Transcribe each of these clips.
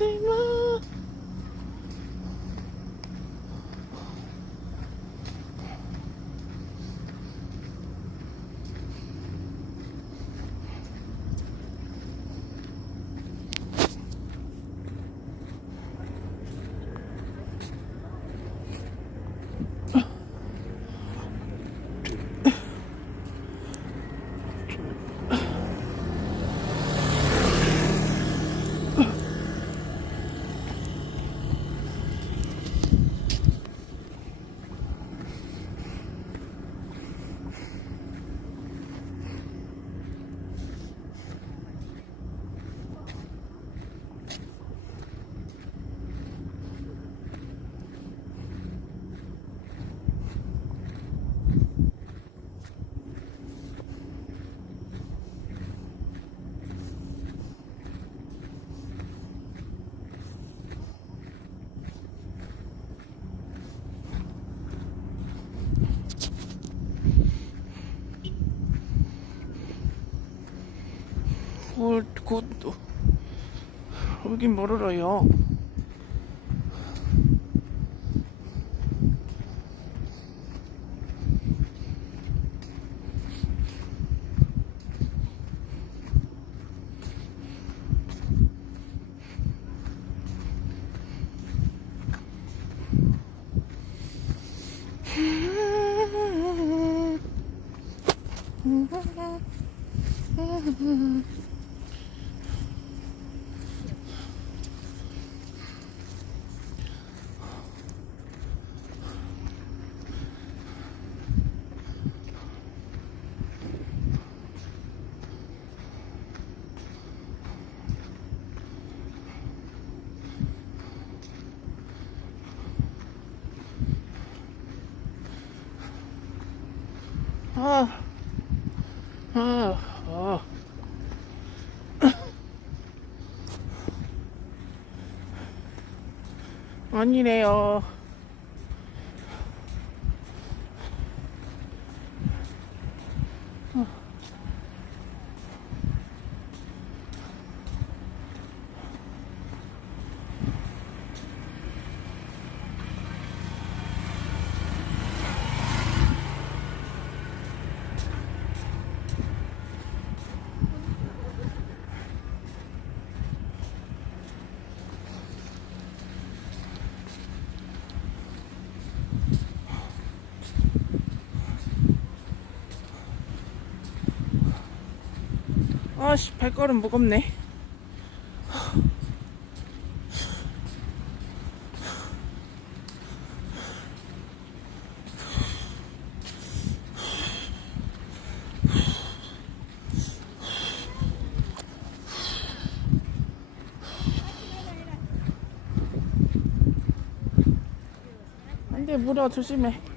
하지마 어, 곧 여긴 멀어요 아, 아, 아. 아니래요. 아씨, 발걸음 무겁네. 안돼 물어 조심해.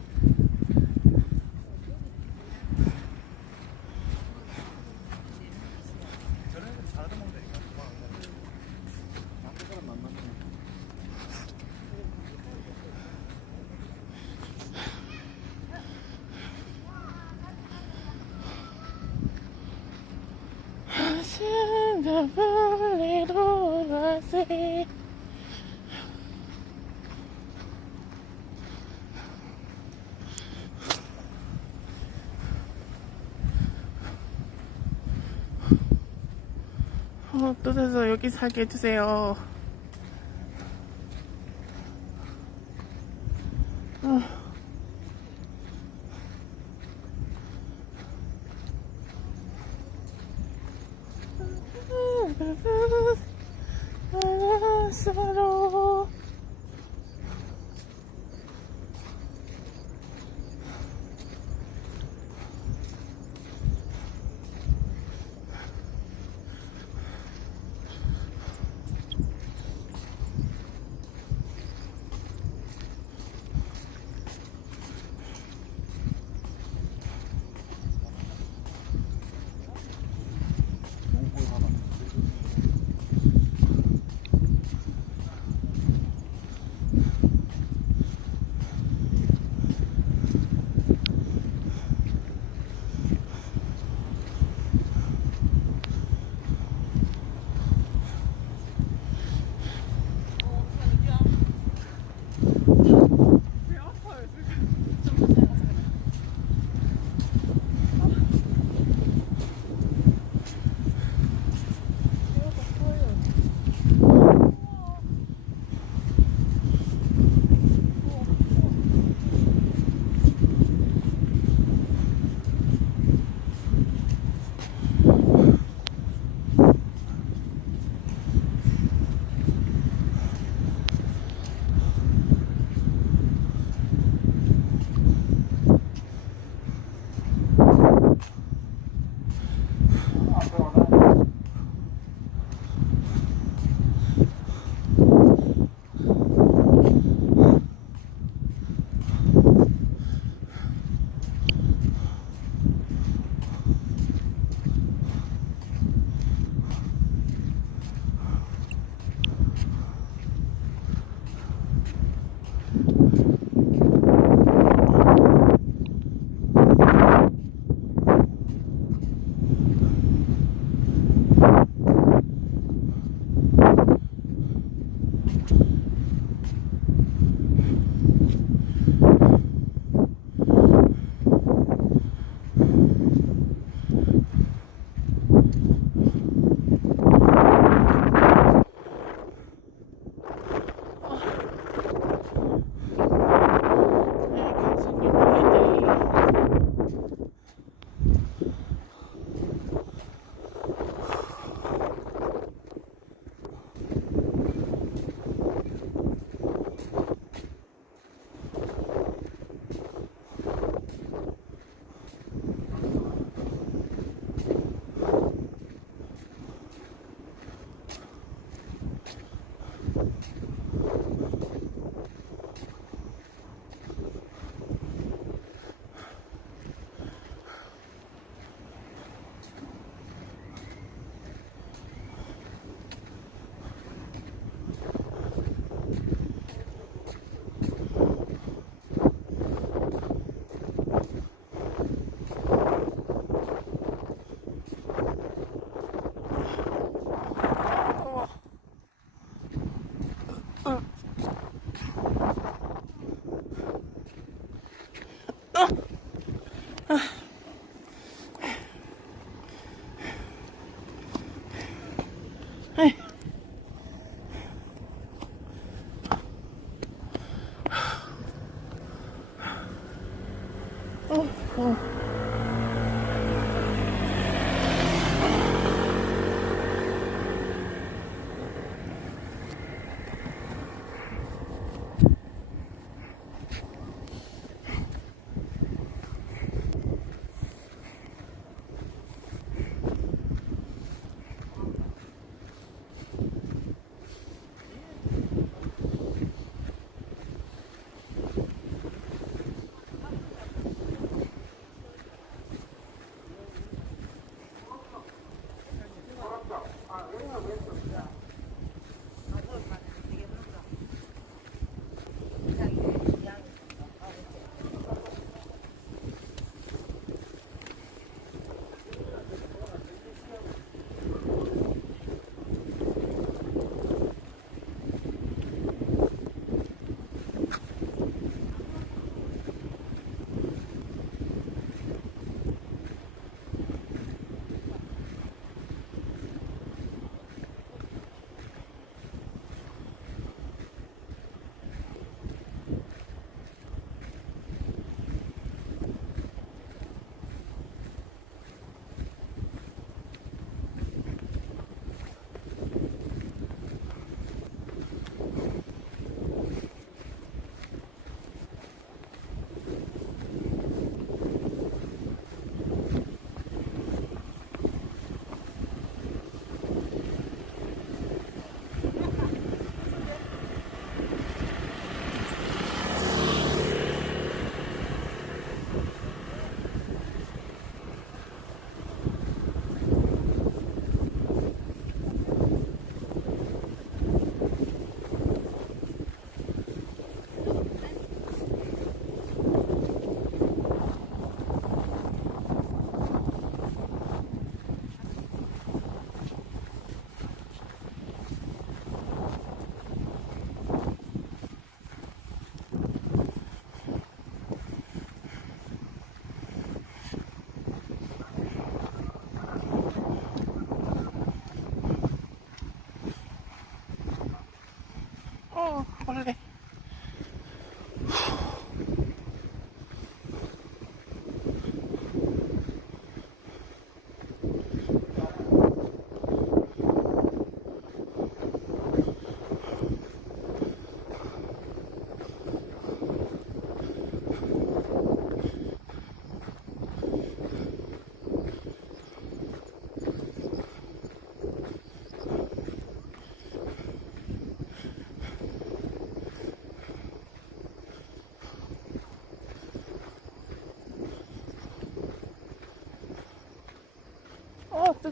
어, 또 돼서 여기 살게 해주세요.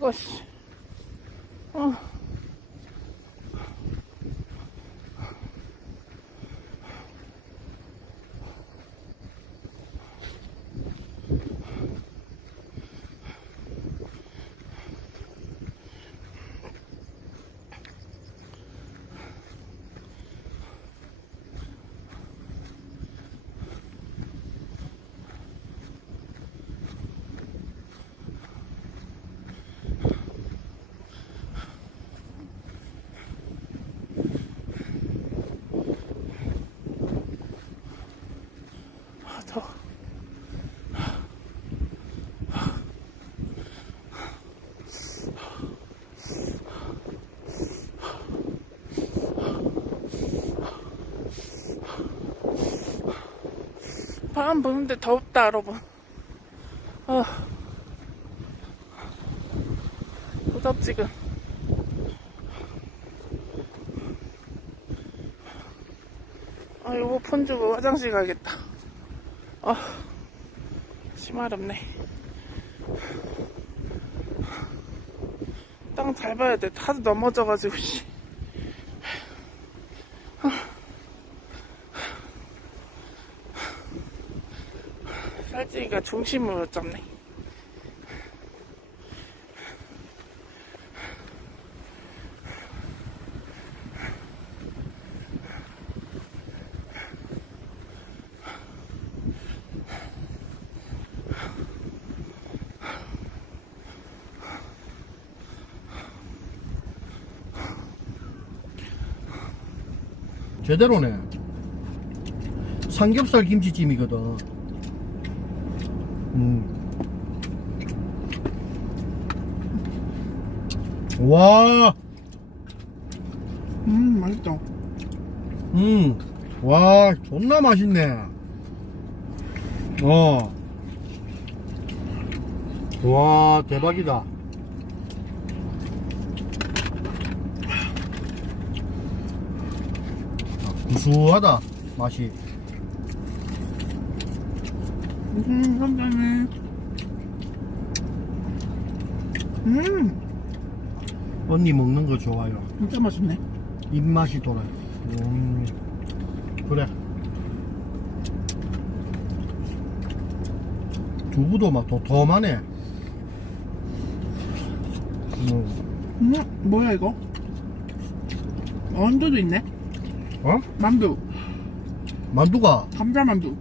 Lagos. 아, 더워. 바람 부는데 덥다, 여러분. 어. 무덥 지금. 아, 이거 폰 주고 화장실 가겠다. 아, 심할 없네. 땅잘 봐야 돼. 하도 넘어져가지고, 씨. 살찌기가 중심으로 잡네. 제대로네. 삼겹살 김치찜이거든. 음. 와, 음, 맛있다. 음, 와, 존나 맛있네. 어. 와, 대박이다. 아, 구수하다, 맛이. 음, 선생님. 음, 언니 먹는 거 좋아요. 진짜 맛있네. 입맛이 돌아요. 음, 그래. 두부도 막 도톰하네. 음, 음, 뭐야, 이거? 만두도 있네? 어? 만두. 만두가 감자 만두.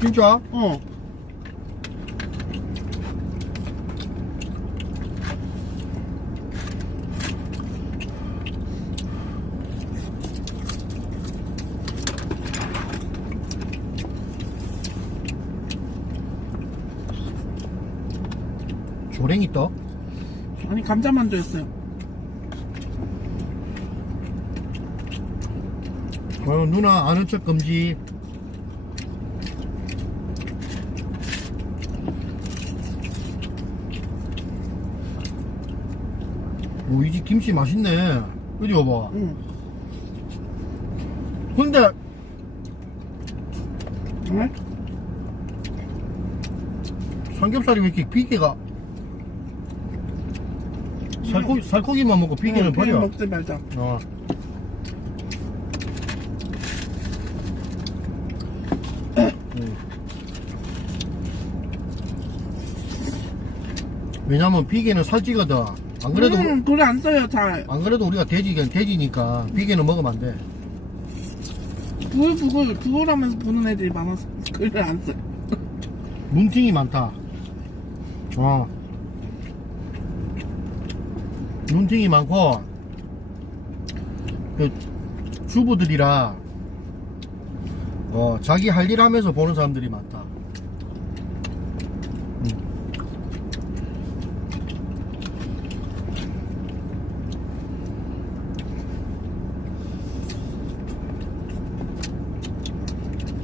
진짜? 어. 조랭이 떠? 아니, 감자 만두였어요. 어, 누나 아는 척 금지. 오, 이 집 김치 맛있네. 이리 와봐. 응. 근데, 왜? 삼겹살이 왜 이렇게 비계가 살코기, 살코기만 먹고 비계는 어, 버려. 먹지 말자. 어. 음. 왜냐면 비계는 살찌거든. 안 그래도 음, 돌에 안 써요, 잘. 안 그래도 우리가 돼지긴 돼지니까 비계는 먹으면 안 돼. 부글, 부글, 부글하면서 보는 애들이 많아서 글을 안 써요. 문팅이 많다. 어. 문팅이 많고, 그, 주부들이라, 어, 자기 할 일 하면서 보는 사람들이 많다. 음.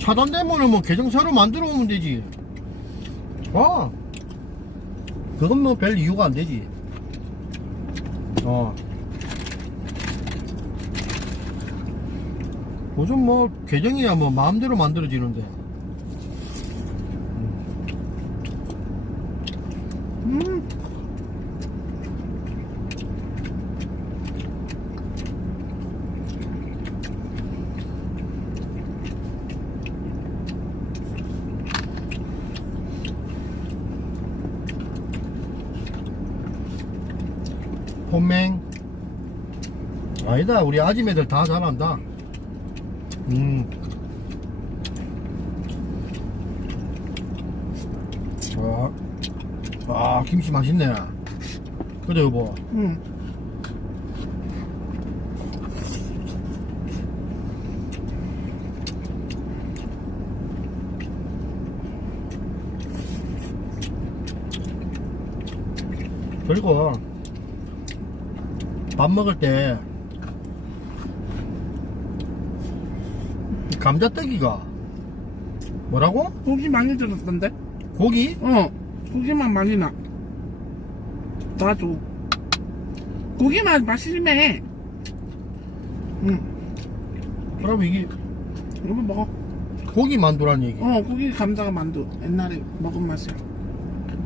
차단되면은 뭐 계정 새로 만들어 오면 되지. 어. 그건 뭐 별 이유가 안 되지. 어. 요즘 뭐 계정이야 뭐 마음대로 만들어지는데. 아니다. 우리 아줌매들 다 잘한다. 음. 아, 아 김치 맛있네. 그래 여보? 응. 그리고 밥 먹을 때 감자떡이가 뭐라고? 고기 많이 들었던데? 고기? 어. 고기만 많이 나. 나도. 고기만 심해. 응. 그럼 이게 이거 먹어. 고기 만두란 얘기 어, 고기 감자가 만두. 옛날에 먹은 맛이야.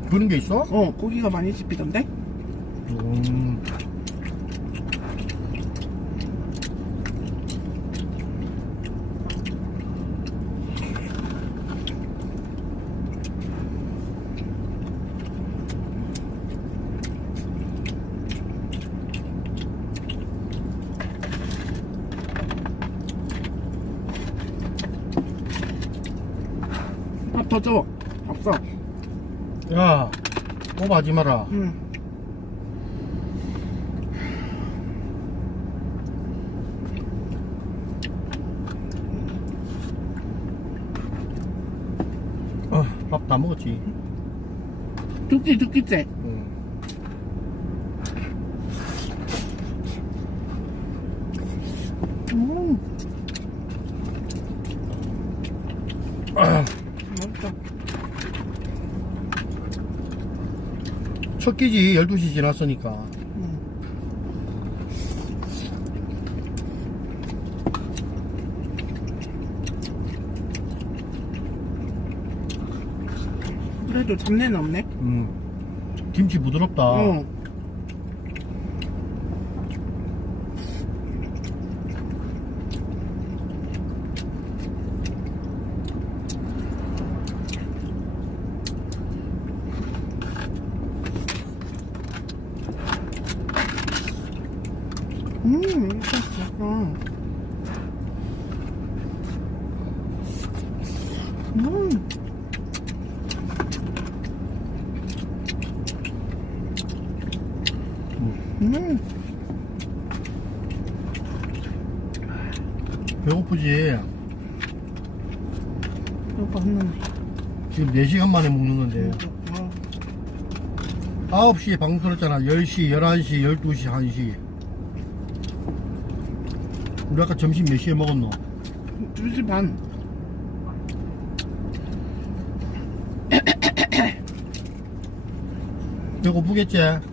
그런 게 있어? 어, 고기가 많이 씹히던데? 음. 줘. 없어. 야 뽑아지 마라 응. 어, 밥 다 먹었지 두 끼, 두 끼째. 응. 음. 아, 맛있다. 첫 끼지 12시 지났으니까 응. 그래도 잡내는 없네. 음. 김치 부드럽다 어. 음, 맛있어. 어. 음. 음. 배고프지 이거 없는데. 지금 4시간 만에 먹는 건데 어. 9시에 방송 들었잖아 10시 11시 12시 1시 우리 아까 점심 몇 시에 먹었노? 2시 반. 배고프겠지?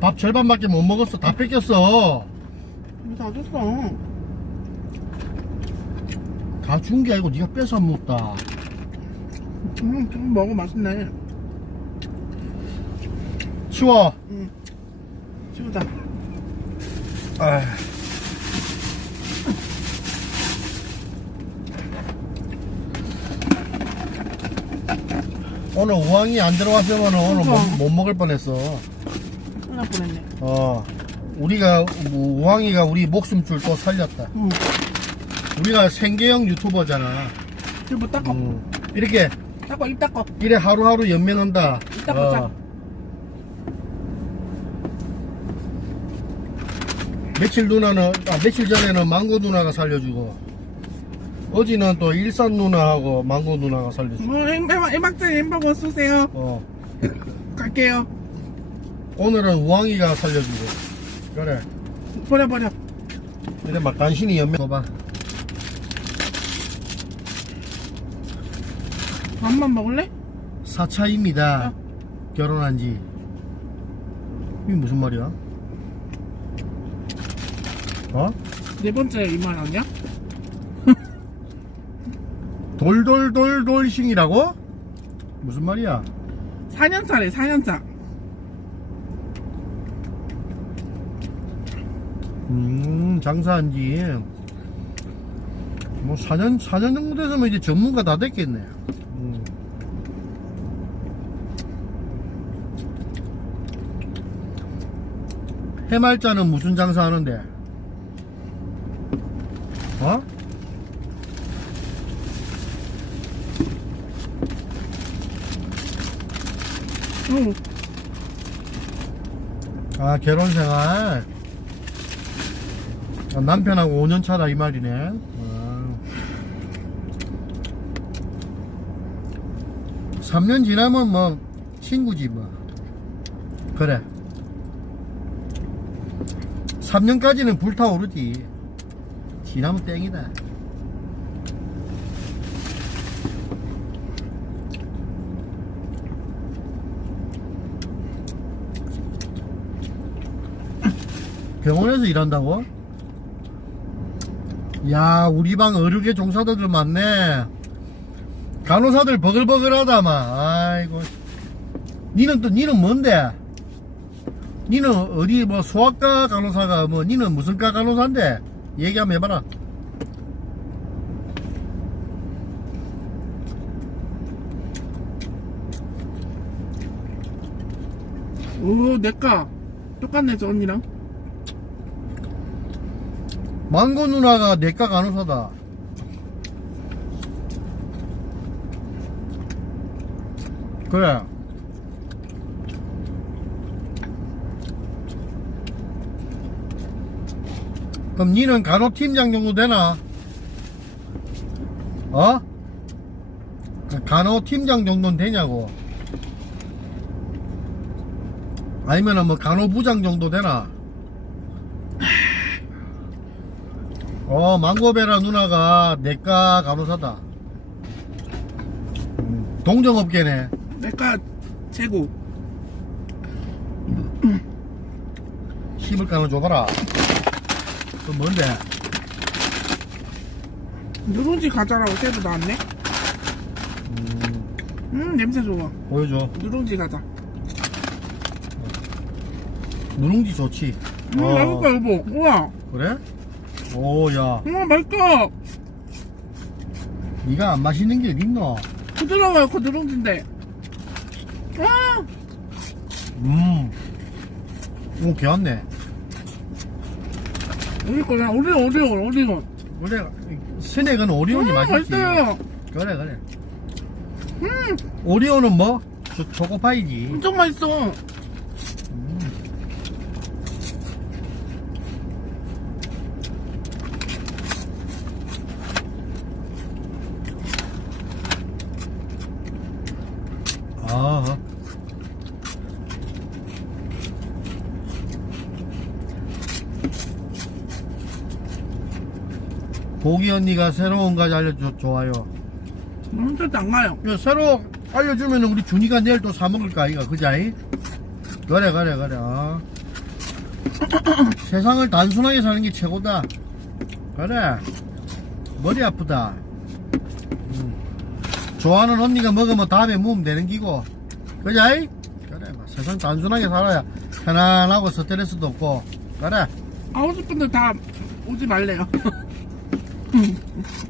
밥 절반밖에 못 먹었어. 다 뺏겼어. 이거 다 줬어. 다 준 게 아니고 네가 뺏어 먹다. 음, 좀 먹어 맛있네. 치워. 응. 치우자. 아. 오늘 우왕이 안 들어왔으면 오늘 못, 그러니까. 못 먹을 뻔했어. 날 뻔했네. 어, 우리가 우- 우왕이가 우리 목숨줄 또 살렸다. 응. 우리가 생계형 유튜버잖아. 이거 뭐 닦어. 음, 이렇게 닦어, 입 닦어. 이래 하루하루 연명한다. 이따 보자. 며칠 누나는 아, 며칠 전에는 망고 누나가 살려주고 어제는 또 일산 누나하고 망고 누나가 살려주고. 뭐, 햄버거, 햄박장 햄버거 쏘세요. 어, 갈게요. 오늘은 우왕이가 살려주고. 그래. 버려, 버려. 이래 막 간신히 연명. 봐봐. 밥만 먹을래? 사차입니다. 결혼한 지. 이게 무슨 말이야? 어? 네 번째 이말 아니야? 돌돌돌돌싱이라고? 무슨 말이야? 4년차래 4년차 음, 장사한 지, 뭐, 4년, 4년 정도 돼서면 이제 전문가 다 됐겠네. 음. 해말자는 무슨 장사 하는데? 어? 응. 아, 결혼 생활. 아, 남편하고 5년 차다 이 말이네. 아. 3년 지나면 뭐 친구지 뭐. 그래. 3년까지는 불타오르지. 지나면 땡이다. 병원에서 일한다고? 야, 우리 방 어르게 종사자들 많네. 간호사들 버글버글하다, 막. 아이고. 니는 또, 니는 뭔데? 니는 어디, 뭐, 소아과 간호사가, 뭐, 니는 무슨 과 간호사인데? 얘기 한번 해봐라. 오 내과 똑같네 저 언니랑 망고 누나가 내과 간호사다. 그래. 그럼 니는 간호팀장 정도 되나? 어? 간호팀장 정도는 되냐고? 아니면은 뭐 간호부장 정도 되나? 어, 망고베라 누나가 내과 간호사다. 음, 동정업계네. 내과 최고 힘을 까는 줘봐라. 그 뭔데? 누룽지 과자라고 새로 나왔네 음, 음 냄새 좋아 보여줘. 누룽지 과자 누룽지 좋지. 음 어, 맛있다 여보 우와 그래? 오, 야. 우와 맛있다 니가 안 마시는 게 어딨노? 부드러워요 그 누룽지인데 아 음. 오, 개왔네. 우리 거랑 오리온 오리온 오리온 원래, 스낵은 오리온이 음, 맛있지. 맛있어요 그래, 그래. 음 오리온은 뭐? 초, 초코파이지. 엄청 맛있어 아, 보기 언니가 새로운 가지 알려줘 좋아요. 음 절대 안 가요 야, 새로 알려주면 우리 준이가 내일 또 사먹을까 이가 그자이? 그래 그래 그래 어. 세상을 단순하게 사는 게 최고다 그래 머리 아프다 음. 좋아하는 언니가 먹으면 다음에 먹으면 되는 기고. 그자이? 그래 뭐 세상 단순하게 살아야 편안하고 스트레스도 없고. 그래. 아홉 분들 다 오지 말래요